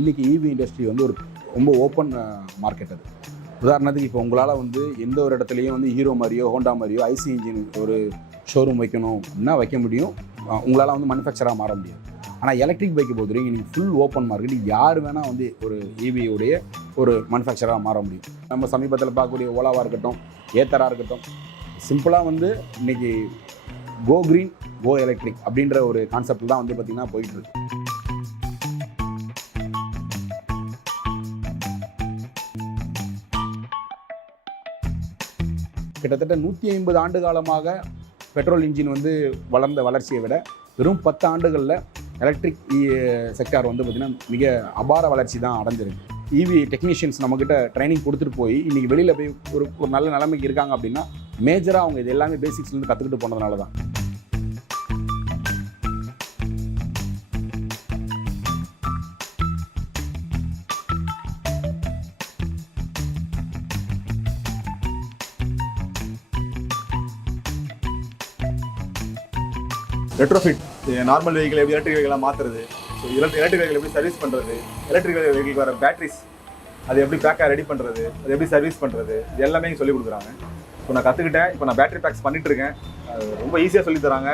இன்றைக்கி EV industry வந்து ஒரு ரொம்ப ஓப்பன் மார்க்கெட் அது. உதாரணத்துக்கு இப்போ உங்களால் வந்து எந்த ஒரு இடத்துலையும் வந்து ஹீரோ மாதிரியோ ஹோண்டா மாதிரியோ ஐசி இன்ஜின் ஒரு ஷோரூம் வைக்கணும் அப்படின்னா வைக்க முடியும். உங்களால் வந்து மேனுஃபேக்சராக மாற முடியாது. ஆனால் எலக்ட்ரிக் பைக்கை பொறுத்த வரைக்கும் நீங்கள் ஃபுல் ஓப்பன் மார்க்கெட், யார் வேணால் வந்து ஒரு ஈவியுடைய ஒரு மேனுஃபேக்சராக மாற முடியும். நம்ம சமீபத்தில் பார்க்கக்கூடிய ஓலாவாக இருக்கட்டும், ஏத்தராக இருக்கட்டும், சிம்பிளாக வந்து இன்றைக்கி கோ க்ரீன் கோ எலக்ட்ரிக் அப்படின்ற ஒரு கான்செப்ட் தான் வந்து பார்த்திங்கன்னா போயிட்டுருக்கு. கிட்டத்தட்ட 150 ஆண்டு காலமாக பெட்ரோல் இன்ஜின் வந்து வளர்ந்த வளர்ச்சியை விட வெறும் 10 ஆண்டுகளில் எலக்ட்ரிக் செக்டார் வந்து பார்த்திங்கன்னா மிக அபார வளர்ச்சி தான் அடைஞ்சிருக்கு. ஈவி டெக்னீஷியன்ஸ் நம்மக்கிட்ட ட்ரைனிங் கொடுத்துட்டு போய் இன்றைக்கி வெளியில் போய் ஒரு நல்ல நிலைமைக்கு இருக்காங்க அப்படின்னா மேஜராக அவங்க இது எல்லாமே பேசிக்ஸ்லேருந்து கற்றுக்கிட்டு போனதுனால தான். ரெட்ரோஃபிட் நார்மல் வெஹிக்கிள் எப்படி எலக்ட்ரிக் வெஹிக்கிளாக மாற்றுறது, ஸோ எலக்ட்ரிக் வெஹிக்கிள் எப்படி சர்வீஸ் பண்ணுறது, எலக்ட்ரிக் வெஹிக்கிள் வர பேட்டரிஸ் அது எப்படி பேக்காக ரெடி பண்ணுறது, அது எப்படி சர்வீஸ் பண்ணுறது, இது எல்லாமே இங்கே சொல்லிக் கொடுக்குறாங்க. இப்போ நான் கற்றுக்கிட்டேன். இப்போ நான் பேட்டரி பேக்ஸ் பண்ணிட்டுருக்கேன். அது ரொம்ப ஈஸியாக சொல்லித் தராங்க,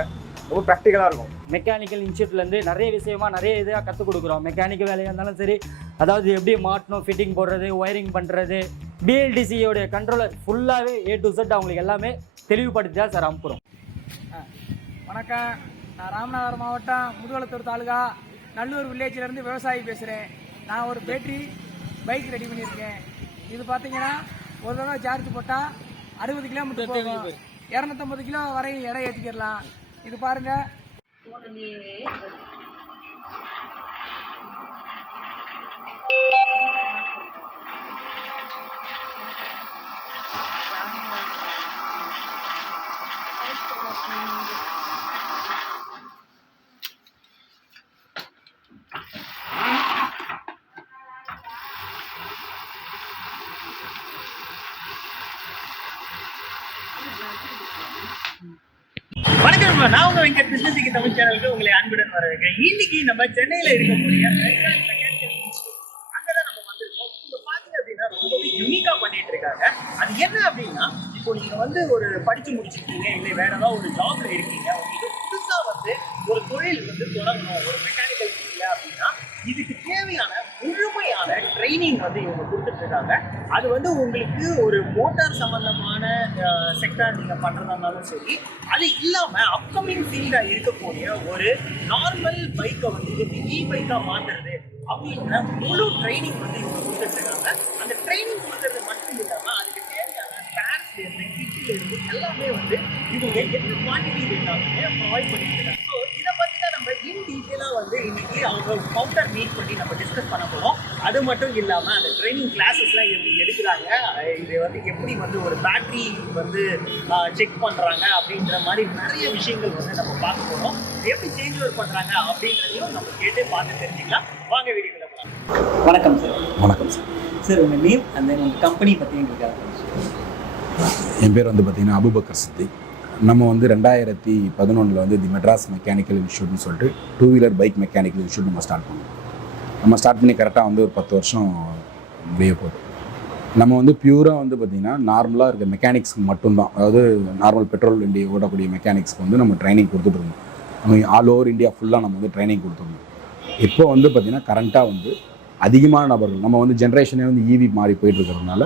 ரொம்ப ப்ராக்டிக்கலாக இருக்கும். மெக்கானிக்கல் இன்ஸ்டியூட்லேருந்து நிறைய இதாக கற்றுக் கொடுக்குறோம். மெக்கானிக்கல் வேலையாக இருந்தாலும் சரி, அதாவது எப்படி மாட்டணும், ஃபிட்டிங் போடுறது, ஒயரிங் பண்ணுறது, பிஎல்டிசியோடைய கண்ட்ரோலர் ஃபுல்லாகவே A to Z அவங்களுக்கு எல்லாமே தெளிவுபடுத்தி தான் சார் அனுப்புகிறோம். வணக்கம், நான் ராமநாதபுரம் மாவட்டம் முதுகுளத்தூர் தாலுகா நல்லூர் வில்லேஜிலேருந்து விவசாயி பேசுகிறேன். நான் ஒரு பேட்டரி பைக் ரெடி பண்ணியிருக்கேன். இது பார்த்தீங்கன்னா ஒரு தடவை சார்ஜ் போட்டால் 60 கிலோமீட்டர் போகும், 250 கிலோ வரை எடை ஏற்றிக்கிடலாம். இது பாருங்கள். வணக்கம், நான் உங்க வெங்கட் பிசினஸ் தமிழ் சேனலுக்கு உங்களை அன்புடன் வரவேற்கிறேன். இன்னைக்கு நம்ம சென்னையில இருக்கக்கூடிய அங்கதான் நம்ம வந்திருக்கோம். இங்க பாத்தீங்க அப்படின்னா ரொம்பவே யூனிக்கா பண்ணிட்டு இருக்காங்க. அது என்ன அப்படின்னா, இப்போ நீங்க வந்து ஒரு படிச்சு முடிச்சிருக்கீங்க, இல்லை வேற ஏதாவது ஒரு ஜாப்ல இருக்கீங்க, உங்களுக்கு புதுசா வந்து ஒரு தொழில் வந்து தொடங்கணும், ஒரு மெக்கானிக்கல் ஃபீல்ட்ல அப்படின்னா இதுக்கு தேவையான முழுமையான ட்ரைனிங் வந்து இவங்க கொடுத்துட்டு இருக்காங்க. அது வந்து உங்களுக்கு ஒரு மோட்டார் சம்பந்தமான செக்டார் நீங்க பண்றதா இருந்தாலும் சரி, அது இல்லாம அப்கமிங் ஃபீல்டா இருக்கக்கூடிய ஒரு நார்மல் பைக்கை வந்து எப்படி இ பைக்கா மாத்துறது அப்படின்ற முழு ட்ரைனிங் வந்து இவங்க கொடுத்துட்டு இருக்காங்க. அந்த ட்ரைனிங் கொடுக்கறது மட்டும் இல்லாம அதுக்கு தேவையான பேட்ஸ்ல இருந்து கிட்ல இருந்து எல்லாமே வந்து இவங்க என்ன குவான்டிட்டி இருந்தாலுமே ப்ரொவைட் பண்ணிட்டு இருக்காங்க. ஸோ இதை பத்தி தான் நம்ம இன் டீட்டெயிலாக வந்து இன்னைக்கு அவங்க கவுண்டர் மீட் பண்ணி நம்ம டிஸ்கஸ் பண்ண போகிறோம். அது மட்டும் இல்லாமல் அந்த ட்ரைனிங் கிளாஸஸ்லாம் எப்படி எடுக்கிறாங்க, இது வந்து எப்படி வந்து ஒரு பேட்டரி வந்து செக் பண்ணுறாங்க அப்படின்ற மாதிரி நிறைய விஷயங்கள் வந்து நம்ம பார்க்க போகிறோம். எப்படி சேஞ்ச் ஓவர் பண்ணுறாங்க அப்படின்றதையும் நம்ம கேட்டு பார்த்து தெரிஞ்சுக்கலாம். வாங்க வீடியோக்குள்ள போகலாம். வணக்கம் சார். வணக்கம் சார். சார் உங்கள் நேம் அந்த உங்கள் கம்பெனி பற்றி எங்களுக்கு என் பேர் வந்து பார்த்திங்கன்னா அபுபக்கர் சித்திக். நம்ம வந்து 2011 வந்து தி மெட்ராஸ் மெக்கானிக்கல் இன்ஸ்டியூட்னு சொல்லிட்டு 2 வீலர் பைக் மெக்கானிக்கல் இன்ஸ்டியூட் நம்ம ஸ்டார்ட் பண்ணோம். நம்ம ஸ்டார்ட் பண்ணி கரெக்டாக வந்து ஒரு 10 வருஷம் முடிய போகுது. நம்ம வந்து பியூராக வந்து பார்த்திங்கன்னா நார்மலாக இருக்க மெக்கானிக்ஸ்க்கு மட்டும்தான், அதாவது நார்மல் பெட்ரோல் வண்டி ஓடக்கூடிய மெக்கானிக்ஸ்க்கு வந்து நம்ம ட்ரைனிங் கொடுத்துட்ருந்தோம். நம்ம ஆல் ஓவர் இந்தியா ஃபுல்லாக நம்ம வந்து ட்ரைனிங் கொடுத்துருந்தோம். இப்போ வந்து பார்த்திங்கன்னா கரண்ட்டாக வந்து அதிகமான நபர்கள் நம்ம வந்து ஜென்ரேஷனே வந்து ஈவி மாறி போயிட்டுருக்கிறதுனால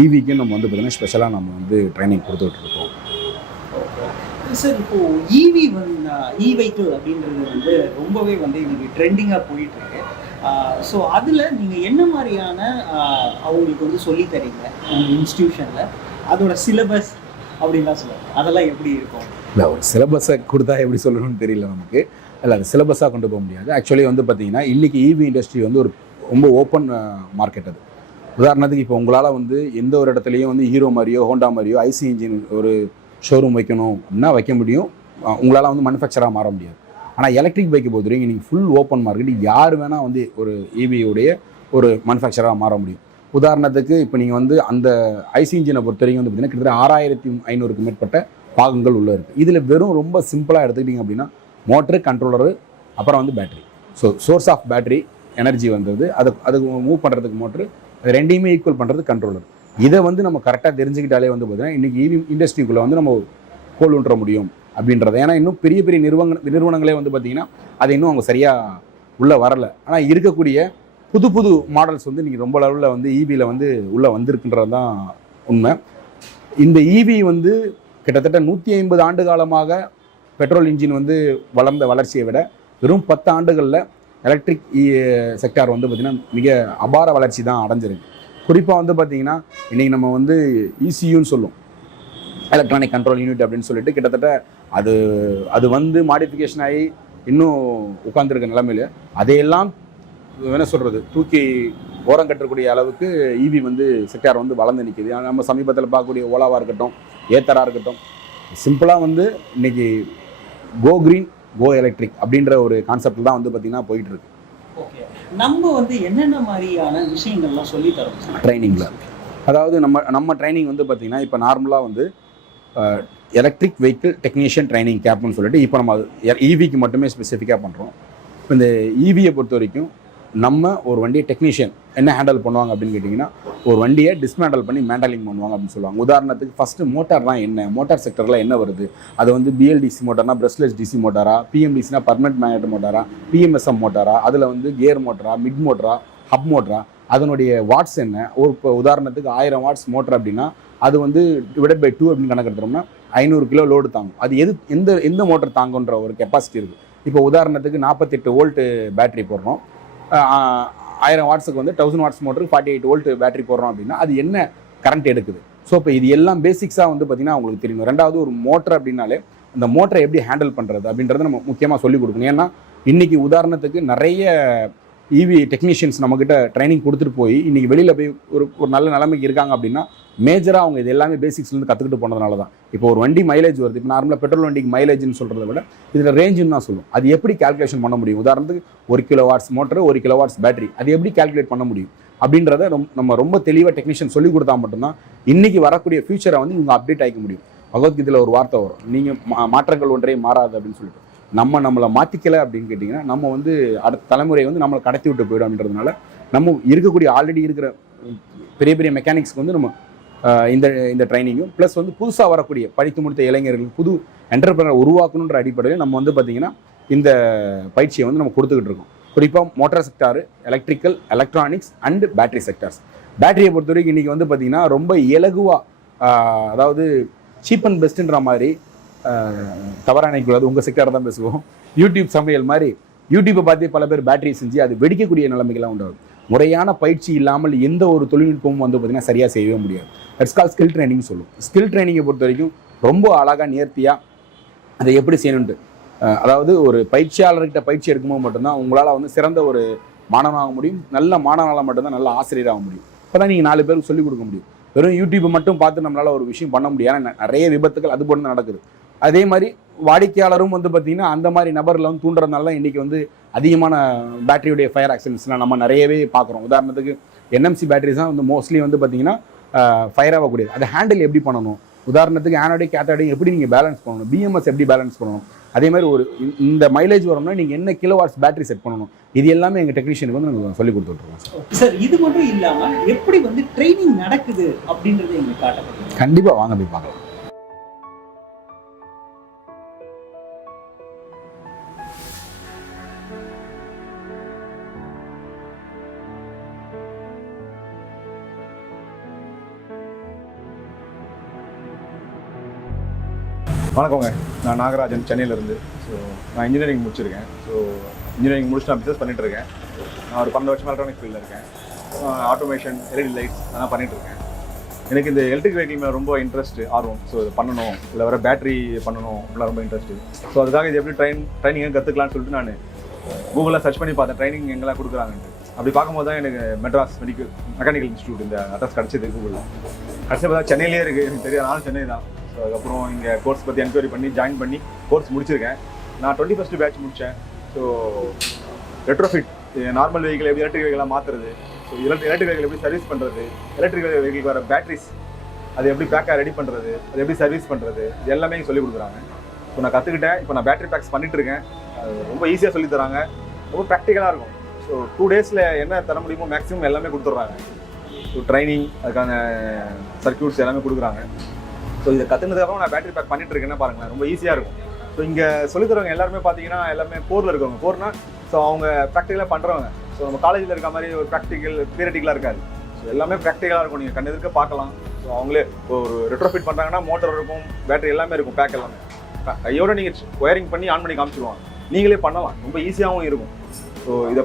ஈவிக்கும் நம்ம வந்து பார்த்திங்கன்னா ஸ்பெஷலாக நம்ம வந்து ட்ரைனிங் கொடுத்துட்ருக்கோம். சார், இப்போ இவி இ வெஹிக்கிள் அப்படின்றது வந்து ரொம்பவே வந்து இன்னைக்கு ட்ரெண்டிங்காக போயிட்டு இருக்கு. ஸோ அதில் நீங்கள் என்ன மாதிரியான அவங்களுக்கு வந்து சொல்லித் தரீங்க உங்கள் இன்ஸ்டிடியூஷனில்? அதோட சிலபஸ் அப்படின்லாம் சொல்லுவாங்க, அதெல்லாம் எப்படி இருக்கும்? இல்லை, ஒரு சிலபஸை கொடுத்தா எப்படி சொல்லணும்னு தெரியல நமக்கு. இல்லை, அது சிலபஸாக கொண்டு போக முடியாது. ஆக்சுவலி வந்து பார்த்திங்கன்னா இன்றைக்கி ஈவி இண்டஸ்ட்ரி வந்து ஒரு ரொம்ப ஓப்பன் மார்க்கெட் அது. உதாரணத்துக்கு இப்போ உங்களால் வந்து எந்த ஒரு இடத்துலையும் வந்து ஹீரோ மாதிரியோ ஹோண்டா மாதிரியோ ஐசி இன்ஜின் ஒரு ஷோரூம் வைக்கணும் அப்படின்னா வைக்க முடியும். உங்களால் வந்து மேனுஃபேக்சராக மாற முடியாது. ஆனால் எலக்ட்ரிக் பைக்கை பொறுத்த வரைக்கும் நீங்கள் ஃபுல் ஓப்பன் மார்க்கெட், யார் வேணால் வந்து ஒரு ஈவியுடைய ஒரு மேனுஃபேக்சராக மாற முடியும். உதாரணத்துக்கு இப்போ நீங்கள் வந்து அந்த ஐசி இன்ஜினை பொறுத்த வரைக்கும் வந்து பார்த்திங்கன்னா கிட்டத்தட்ட 6500க்கு மேற்பட்ட பாகங்கள் உள்ளே இருக்குது. இதில் வெறும் ரொம்ப சிம்பிளாக எடுத்துக்கிட்டிங்க அப்படின்னா மோட்ரு, கண்ட்ரோலரு, அப்புறம் வந்து battery. So source of battery, energy வந்தது, அதுக்கு மூவ் பண்ணுறதுக்கு மோட்ரு, அது ரெண்டையுமே ஈக்குவல் பண்ணுறது கண்ட்ரோலர். இதை வந்து நம்ம கரெக்டாக தெரிஞ்சுக்கிட்டாலே வந்து பார்த்தீங்கன்னா இன்றைக்கி ஈவி இண்டஸ்ட்ரிக்குள்ளே வந்து நம்ம கோல் ஊன்ற முடியும் அப்படின்றது. ஏன்னா இன்னும் பெரிய பெரிய நிறுவனங்களே வந்து பார்த்திங்கன்னா அதை இன்னும் அவங்க சரியாக உள்ளே வரலை. ஆனால் இருக்கக்கூடிய புது புது மாடல்ஸ் வந்து இன்றைக்கி ரொம்ப அளவில் வந்து ஈவியில் வந்து உள்ளே வந்திருக்குன்றது தான் உண்மை. இந்த ஈவி வந்து கிட்டத்தட்ட 150 ஆண்டு காலமாக பெட்ரோல் இன்ஜின் வந்து வளர்ந்த வளர்ச்சியை விட வெறும் 10 ஆண்டுகளில் எலக்ட்ரிக் செக்டார் வந்து பார்த்திங்கன்னா மிக அபார வளர்ச்சி தான் அடைஞ்சிருக்கு. குறிப்பாக வந்து பார்த்திங்கன்னா இன்றைக்கி நம்ம வந்து இசியூன்னு சொல்லும், எலக்ட்ரானிக் கண்ட்ரோல் யூனிட் அப்படின்னு சொல்லிட்டு கிட்டத்தட்ட அது வந்து மாடிஃபிகேஷன் ஆகி இன்னும் உட்காந்துருக்க நிலைமையில அதையெல்லாம் என்ன சொல்கிறது தூக்கி ஓரம் கட்டக்கூடிய அளவுக்கு ஈவி வந்து செக்டார் வந்து வளர்ந்து நிற்கிது. நம்ம சமீபத்தில் பார்க்கக்கூடிய ஓலாவாக இருக்கட்டும், ஏத்தராக இருக்கட்டும், சிம்பிளாக வந்து இன்றைக்கி கோ க்ரீன் கோ எலக்ட்ரிக் அப்படின்ற ஒரு கான்செப்டில் தான் வந்து பார்த்திங்கன்னா போயிட்டுருக்கு. ஓகே, நம்ம வந்து என்னென்ன மாதிரியான விஷயங்கள்லாம் சொல்லி தரோம் ட்ரைனிங்கில்? அதாவது நம்ம ட்ரைனிங் வந்து பார்த்திங்கன்னா இப்போ நார்மலாக வந்து எலக்ட்ரிக் வெஹிக்கிள் டெக்னீஷியன் ட்ரைனிங் கேப்னு சொல்லிட்டு இப்போ நம்ம ஈவிக்கு மட்டுமே ஸ்பெசிஃபிக்காக பண்ணுறோம். இப்போ இந்த ஈவியை பொறுத்த வரைக்கும் நம்ம ஒரு வண்டியை டெக்னீஷியன் என்ன ஹேண்டில் பண்ணுவாங்க அப்படின்னு கேட்டிங்கன்னா, ஒரு வண்டியை டிஸ்மேண்டல் பண்ணி மேண்டலிங் பண்ணுவாங்க அப்படின்னு சொல்லுவாங்க. உதாரணத்துக்கு ஃபஸ்ட்டு மோட்டார்லாம் என்ன, மோட்டார் செக்டரில் என்ன வருது, அது வந்து பிஎல்டிசி மோட்டார்னா பிரஷ்லெஸ் டிசி மோட்டாரா, பிஎம்டிசினா பர்மனெண்ட் மேக்னெட் மோட்டாரா, பிஎம்எஸ்எம் மோட்டாரா, அதில் வந்து கியர் மோட்டரா, மிட் மோட்டரா, ஹப் மோட்டரா, அதனுடைய வாட்ஸ் என்ன. ஒரு இப்போ உதாரணத்துக்கு 1000 வாட்ஸ் மோட்டர் அப்படின்னா அது வந்து டிவைடட் பை 2 அப்படின்னு கணக்கு எடுத்தோம்னா 500 கிலோ லோடு தாங்கும். அது எந்த மோட்டர் தாங்குன்ற ஒரு கெப்பாசிட்டி இருக்குது. இப்போ உதாரணத்துக்கு 48 வோல்ட் பேட்டரி போடுறோம், 1000 வாட்ஸுக்கு வந்து 1000 வாட்ஸ் மோட்டருக்கு 48 வோல்ட் பேட்டரி போடுறோம் அப்படின்னா அது என்ன கரண்ட் எடுக்குது. ஸோ இப்போ இது எல்லாம் பேசிக்ஸாக வந்து பார்த்திங்கன்னா உங்களுக்கு தெரியணும். ரெண்டாவது ஒரு மோட்டர் அப்படின்னாலே அந்த மோட்டரை எப்படி ஹேண்டில் பண்ணுறது அப்படின்றத நம்ம முக்கியமாக சொல்லிக் கொடுக்கணும். ஏன்னா இன்றைக்கி உதாரணத்துக்கு நிறைய ஈவி டெக்னீஷியன்ஸ் நம்மக்கிட்ட ட்ரைனிங் கொடுத்துட்டு போய் இன்றைக்கி வெளியில் போய் ஒரு நல்ல நிலைமைக்கு இருக்காங்க அப்படின்னா மேஜராக அவங்க இது எல்லாமே பேசிக்ஸ்லேருந்து கற்றுக்கிட்டு போனதுனால தான். இப்போ ஒரு வண்டி மைலேஜ் வருது, இப்போ நார்மலாக பெட்ரோல் வண்டிக்கு மைலேஜ்னு சொல்கிறத விட இதில் ரேஞ்சுன்னு தான் சொல்லும். அது எப்படி கால்குலேஷன் பண்ண முடியும், உதாரணத்துக்கு 1 kilo watts motor 1 kilo watts battery, அது எப்படி கால்குலேட் பண்ண முடியும் அப்படின்றத நம்ம ரொம்ப தெளிவாக டெக்னீஷியன் சொல்லிக் கொடுத்தா மட்டும்தான் இன்றைக்கி வரக்கூடிய ஃபியூச்சரை வந்து இவங்க அப்டேட் ஆகிக்க முடியும். பகவத்கீதையில் ஒரு வார்த்தை வரும், நீங்கள் மாற்றங்கள் ஒன்றே மாறாது அப்படின்னு சொல்லிட்டு. நம்மளை மாற்றிக்கலை அப்படின்னு கேட்டிங்கன்னா நம்ம வந்து அடுத்த தலைமுறை வந்து நம்மளை கடத்தி விட்டு போயிடும் அப்படின்றதுனால நம்ம இருக்கக்கூடிய ஆல்ரெடி இருக்கிற பெரிய பெரிய மெக்கானிக்ஸ்க்கு வந்து நம்ம இந்த ட்ரைனிங்கும் ப்ளஸ் வந்து புதுசாக வரக்கூடிய படித்து முடித்த இளைஞர்களுக்கு புது என்டர்பிரனர் உருவாக்கணுன்ற அடிப்படையில் நம்ம வந்து பார்த்திங்கன்னா இந்த பயிற்சியை வந்து நம்ம கொடுத்துக்கிட்டு இருக்கோம். குறிப்பாக motor sector, electrical, electronics and battery sectors. பேட்டரியை பொறுத்த வரைக்கும் இன்றைக்கி வந்து பார்த்திங்கன்னா ரொம்ப இலகுவாக, அதாவது சீப் அண்ட் பெஸ்ட்டுன்ற மாதிரி தவறாக நினைக்கக்கூடாது, உங்கள் செக்டார் தான் பேசுவோம். யூடியூப் சமையல் மாதிரி யூடியூப்பை பார்த்து பல பேர் பேட்டரி செஞ்சு அது வெடிக்கக்கூடிய நிலைமைகள்லாம் உண்டாகும். முறையான பயிற்சி இல்லாமல் எந்த ஒரு தொழில்நுட்பமும் வந்து பார்த்திங்கன்னா சரியாக செய்யவே முடியாது. தட்ஸ் கால் ஸ்கில் ட்ரைனிங் சொல்லும். ஸ்கில் ட்ரைனிங்கை பொறுத்த வரைக்கும் ரொம்ப அழகாக நேர்த்தியாக அதை எப்படி செய்யணுன்ட்டு, அதாவது ஒரு பயிற்சியாளர்கிட்ட பயிற்சி எடுக்கும்போது மட்டும்தான் உங்களால் வந்து சிறந்த ஒரு மாணவனாக முடியும். நல்ல மாணவனால் மட்டும்தான் நல்ல ஆசிரியராக முடியும். இப்போ தான் நீங்கள் 4 பேருக்கு சொல்லிக் கொடுக்க முடியும். வெறும் யூடியூப்பை மட்டும் பார்த்து நம்மளால் ஒரு விஷயம் பண்ண முடியாது. ஏன்னா நிறைய விபத்துகள் அது போட்டு நடக்குது. அதே மாதிரி வாடிக்கையாளரும் வந்து பார்த்திங்கன்னா அந்த மாதிரி நபரில் வந்து தூண்டுறதுனால தான் இன்றைக்கி வந்து அதிகமான பேட்டரியுடைய ஃபயர் ஆக்சிடென்ட்ஸ்லாம் நம்ம நிறையவே பார்க்குறோம். உதாரணத்துக்கு என்எம்சி பேட்டரிஸ் தான் வந்து மோஸ்ட்லி வந்து பார்த்திங்கன்னா ஃபயர் ஆகக்கூடியது. அதை ஹேண்டில் எப்படி பண்ணணும், உதாரணத்துக்கு ஆனோடிக் கேத்தோடிக் எப்படி நீங்கள் பேலன்ஸ் பண்ணணும், பிஎம்எஸ் எப்படி பேலன்ஸ் பண்ணணும், அதே மாதிரி ஒரு இந்த மைலேஜ் வரணும்னா நீங்கள் என்ன கிலோ வாட்ஸ் பேட்டரி செட் பண்ணணும், இது எல்லாமே எங்கள் டெக்னீஷியனுக்கு வந்து நாங்கள் சொல்லி கொடுத்துட்ருக்கோம். சார், இது மட்டும் இல்லாமல் எப்படி வந்து ட்ரைனிங் நடக்குது அப்படின்றது எங்களுக்கு காட்டப்படுது. கண்டிப்பாக வாங்க போய் பார்க்கலாம். வணக்கங்க, நான் நாகராஜன், சென்னையிலேருந்து. ஸோ நான் இன்ஜினியரிங் முடிச்சிருக்கேன். ஸோ இன்ஜினியரிங் முடிச்சுட்டு நான் பிஸ்னஸ் பண்ணிகிட்ருக்கேன். நான் ஒரு 12 வருஷமாக எலக்ட்ரானிக் ஃபீல்டில் இருக்கேன். ஆட்டோமேஷன், எல்இடி லைட்ஸ் அதெல்லாம் பண்ணிகிட்ருக்கேன். எனக்கு இந்த எலக்ட்ரிக் வெஹிக்கிள் மேலே ரொம்ப இன்ட்ரெஸ்ட், ஆர்வம். ஸோ இது பண்ணணும், இல்லை வர பேட்டரி பண்ணணும் அப்படிலாம் ரொம்ப இன்ட்ரெஸ்ட்டு. ஸோ அதுக்காக இது எப்படி ட்ரைனிங் கற்றுக்கலான்னு சொல்லிட்டு நான் கூகுளில் சர்ச் பண்ணி பார்த்தேன் ட்ரைனிங் எங்கெல்லாம் கொடுக்குறாங்கன்ட்டு. அப்படி பார்க்கும்போது தான் எனக்கு மெட்ராஸ் மெக்கானிக்கல் இன்ஸ்டியூட் இந்த அட்ரஸ் கிடச்சிது கூகுளில். கடைசியாக பார்த்தா சென்னையிலே இருக்குது. எனக்கு தெரியாது, நானும் சென்னை தான். ஸோ அதுக்கப்புறம் இங்கே கோர்ஸ் பற்றி என்கொயரி பண்ணி ஜாயின் பண்ணி கோர்ஸ் முடிச்சிருக்கேன். நான் 21st பேட்ச் முடித்தேன். ஸோ ரெட்ரோஃபிட், நார்மல் வெஹிக்கிள் எப்படி எலக்ட்ரிக் வெஹிக்கிளாக மாற்றுறது, ஸோ எலக்ட்ரிக் வெஹிக்கிள் எப்படி சர்வீஸ் பண்ணுறது, எலக்ட்ரிக் வெஹிக்கிள் வர பேட்டரிஸ் அது எப்படி பேக்காக ரெடி பண்ணுறது, அது எப்படி சர்வீஸ் பண்ணுறது, இது எல்லாமே சொல்லிக் கொடுக்குறாங்க. ஸோ நான் கற்றுக்கிட்டேன். இப்போ நான் பேட்டரி பேக்ஸ் பண்ணிகிட்டு இருக்கேன். அது ரொம்ப ஈஸியாக சொல்லித்தராங்க, ரொம்ப ப்ராக்டிக்கலாக இருக்கும். ஸோ 2 டேஸில் என்ன தர முடியுமோ மேக்ஸிமம் எல்லாமே கொடுத்துட்றாங்க. ஸோ ட்ரைனிங், அதுக்கான சர்க்யூட்ஸ் எல்லாமே கொடுக்குறாங்க. ஸோ இதை கற்றுனதுக்கப்புறம் நான் பேட்டரி பேக் பண்ணிட்டு இருக்கேன்னா பாருங்களேன், ரொம்ப ஈஸியாக இருக்கும். ஸோ இங்கே சொல்லித்தரவங்க எல்லாருமே பார்த்தீங்கன்னா எல்லாமே கோரில் இருக்கவங்க. கோர்னா ஸோ அவங்க ப்ராக்டிக்கலாக பண்ணுறவங்க. ஸோ நம்ம காலேஜில் இருக்க மாதிரி ஒரு ப்ராக்டிக்கல் தியரட்டிக்கலாக இருக்காது. ஸோ எல்லாமே ப்ராக்டிக்கலாக இருக்கும், நீங்கள் கண்ணெதிர்க்க பார்க்கலாம். ஸோ அவங்களே ஒரு ரெட்ரோஃபிட் பண்ணுறாங்கன்னா மோட்டர் இருக்கும், பேட்டரி எல்லாமே இருக்கும், பேக் எல்லாமே கையோட நீங்கள் ஒயரிங் பண்ணி ஆன் பண்ணி காமிச்சிடுவாங்க. நீங்களே பண்ணலாம், ரொம்ப ஈஸியாகவும் இருக்கும். ஸோ இதை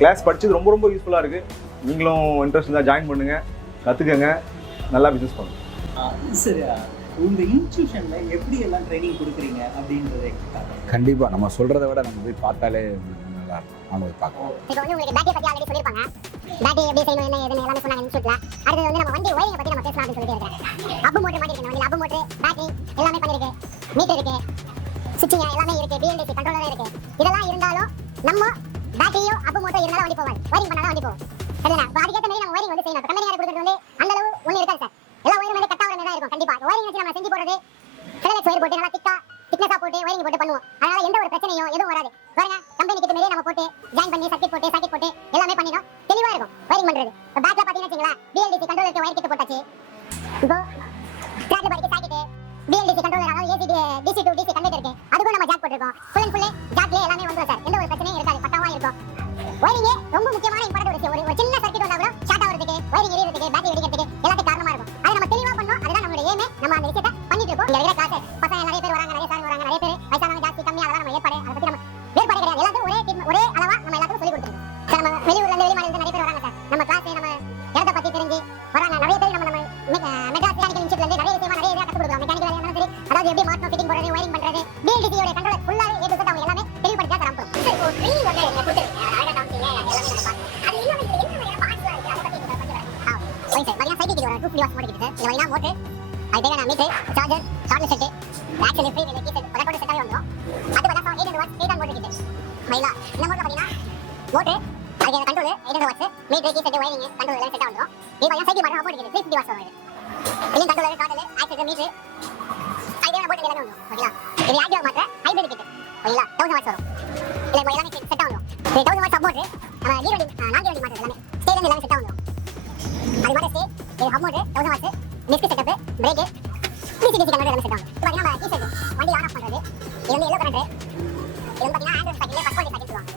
கிளாஸ் படித்தது ரொம்ப ரொம்ப யூஸ்ஃபுல்லாக இருக்குது. நீங்களும் இன்ட்ரெஸ்ட் இருந்தால் ஜாயின் பண்ணுங்கள், கற்றுக்கங்க, நல்லா பிஸ்னஸ் பண்ணுங்கள். சரி, உங்க இன்ஸ்டிடியூஷன்ல எப்படி எல்லாம் ட்ரைனிங் கொடுக்குறீங்க அப்படின்றத கண்டிப்பாக நம்ம சொல்கிறத விட நம்ம போய் பார்த்தாலே நல்லா இருக்கும். அவங்க போய் பார்க்கலாம். இப்போ வந்து உங்களுக்கு பேட்டரி பற்றி ஆல்ரெடி சொல்லியிருப்பாங்க. பேட்டரி எப்படி செய்யணும், என்ன ஏதுன்னு எல்லாமே சொன்னாங்க இன்ஸ்டியூட்ல. அடுத்து வந்து நம்ம வண்டி ஒயரிங்கை பற்றி நம்ம பேசலாம் அப்படின்னு சொல்லிட்டு இருக்கேன். அப்பு மோட்டர் மாட்டி இருக்கு, வண்டி அப்பு மோட்டர், பேட்டரி எல்லாமே பண்ணிருக்கு, மீட்டர் இருக்கு, சுவிட்சிங் எல்லாமே இருக்கு, BLDC கண்ட்ரோலர் இருக்கு. இதெல்லாம் இருந்தாலும் நம்ம பேட்டரியோ அப்பு மோட்டர் இருந்தாலும் வண்டி போவாது, ஒயரிங் பண்ணாலும் வண்டி போகும். சரிங்களா? இப்போ அதுக்கேற்ற மாதிரி நம்ம ஒயரிங் வந்து செய்யணும். கம்பெனியார் கொடுக்குறது வந்து அந்த அளவு ஒன்றும் இருக்காது சார். எல்லா ஒயரும் வந்து கட் ஆகிற மாதிரி தான் இருக்கும். கண்டிப்பாக ஒயரிங் வச்சு நம்ம செஞ்சு போடுறது செலக்ட் ஒயர் போட்டு நல்லா திக்னஸாக போட்டு ஒயரிங் போட்டு பண்ணுவோம். அதனால எந்த ஒரு பிரச்சனையும் எதுவும் வராது. பாருங்க, கம்பெனி கிட்ட மாதிரியே நம்ம போட்டு ஜாயின் பண்ணி சர்க்யூட் போட்டு எல்லாமே பண்ணிடும், தெளிவாக இருக்கும் ஒயரிங் பண்ணுறது. இப்போ பேக்கில் பார்த்தீங்கன்னு வச்சுங்களேன், BLDC கண்ட்ரோலருக்கு ஒயர் கிட்ட போட்டாச்சு. இப்போ ட்ராக்ல பாடிக்கு சாக்கிட்டு BLDC கண்ட்ரோலர், அதாவது AC DC to DC converter இருக்கு, அதுக்கும் நம்ம ஜாக் போட்டுருக்கோம். ஃபுல் அண்ட் ஃபுல் ஜாக்லேயே எல்லாமே வந்துடும் சார். எந்த ஒரு பிரச்சனையும் இருக்காது, பக்காவாக இருக்கும். ஒயரிங்கே ரொம்ப முக்கியமான இம்பார்ட்டன்ட் விஷயம். ஒரு சின்ன சர்க்யூட் வந்தால் கூட ஷார்ட் ஆகிறதுக்கு, ஒயரிங் எரியறதுக்கு, பேட்டரி வெடிக்கிறதுக்கு எல்லாத்துக்கும் காரணமாக இருக்கும். அதை நம்ம தெளிவாக பண்ணோம். அதுதான் நம்மளோட ஏமே. நம்ம அந்த விஷயத்தை பண்ணிட்டு இருக்கோம். இங்கே இருக்கிற கிளாஸ் பசங்க நிறைய பேர் வராங்க, நிறைய சார் வராங்க, நிறைய பேர் வயசானவங்க ஜாஸ்தி கம்மி, அதெல்லாம் நம்ம ஏற்பாடு. அதை பற்றி நம்ம வேறுபாடு கிடையாது. எல்லாத்துக்கும் ஒரே அளவாக நம்ம எல்லாத்துக்கும் சொல்லிக் கொடுத்துருக்கோம் சார். நம்ம வெளியூர்லேருந்து வெளிமாநிலத்தில் நிறைய பேர் வராங்க சார். நம்ம கிளாஸ் நம்ம இடத்தை பற்றி தெரிஞ்சு வராங்க நிறைய பேர். நம்ம மெட்ராஸ் மெக்கானிக்கல் இன்ஸ்டியூட்லேருந்து நிறைய விஷயமா நிறைய கற்றுக் கொடுக்குறோம். மெக்கானிக்கல் வேலையா இருந்தாலும் சரி, அதாவது எப்படி மாட்டணும், ஃபிட்டிங் போடுறது, ஒயரிங் பண்ணுறது, BLDC யோட கண்ட்ரோலர் ஃபுல்லாகவே A to Z அவங்க எல்லாமே தெளிவுபடுத்தி தான் தரோம். சார், இப்போ ட்ரைனிங் வந்து கொடுத்துருக்கீங்க, அழகாக காமிச்சிங்க, எல்லாமே நம்ம பார்த்தோம். அது இல்லாமல் இதில் என்ன மாதிரியான பார்ட்ஸ்லாம் இருக்குது, அதை பற்றி கொஞ்சம் வரேன். ஓகே சார், மதியம் சைக்கிள் ஒரு 250 வாட்ஸ் மோட்டர் இருக்குது. இதில் மோட்டர், அது தேவையான meter, charger, charger set, actually free key set பலத்தோட செட்டாகவே வந்துடும். அது பார்த்தா 800 வாட்ஸ் 8 மோட்டர் கிட்ட மைலா. இந்த மோட்டர் பார்த்தீங்கன்னா மோட்டர், அதுக்கு control 800 watts, meter, key set, wiring, control எல்லாம் செட்டாக வந்துடும். இது பார்த்தீங்கன்னா சைக்கிள் மாட்டர் மோட்டர் இருக்குது 350 வாட்ஸ் வருது. இதுலேயும் கண்ட்ரோலர், சார்ஜர், ஆக்சுவல், மீட்டர், அதுக்கு மோட்டர் எல்லாமே வந்துடும். ஓகேங்களா? இது ஆக்டிவ் மாட்டர் ஹைப்ரிட் கிட். ஓகேங்களா? 1000 வாட்ஸ் வரும். இல்லை எல்லாமே செட்டாக வந்துடும். 1000 வாட்ஸ் மோட்டர் நம்ம கீர் வண்டி, நான்கு வண்டி மாட்டர் எல்லாமே ஸ்டேலேருந்து எல்லாமே செட்டாக வந்துடும். அது மாதிரி ஸ்டே, இது hub motor 1000 watts, disk setup, brake, DC converter எல்லாமே செட்டாக வந்துடும். இப்போ பார்த்தீங்கன்னா நம்ம கீ செட் வண்டி ஆன் ஆஃப் பண்ணுறது, இது வந்து எல்லோ கரண்ட், இது வந்து பார்த்தீங்கன்னா ஆண்ட்ராய்ட் பேக்கில் ஃபர்ஸ்ட் குவாலிட்டி பேக்கிங் சொல்லுவாங்க.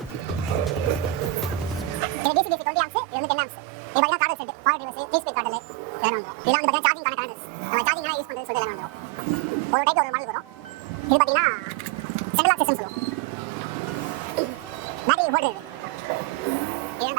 இது DC 20 ஆம்ஸ், இது வந்து 10 ஆம்ஸ். இது பார்த்தீங்கன்னா கார்டல் set, forward reverse, three speed கார்டல் இதெல்லாம் வந்துடும். இதெல்லாம் வந்து பார்த்தீங்கன்னா சார்ஜிங் கனெக்டர், நம்ம சார்ஜிங் யூஸ் பண்ணுறது சொல்லிட்டு எல்லாம் வந்துடும். ஒரு டைப் ஒரு மாடல் வரும். இது பார்த்தீங்கன்னா சென்ட்ரல் லாக் சிஸ்டம் சொல்லுவோம். பேட்டரி ஓடுறது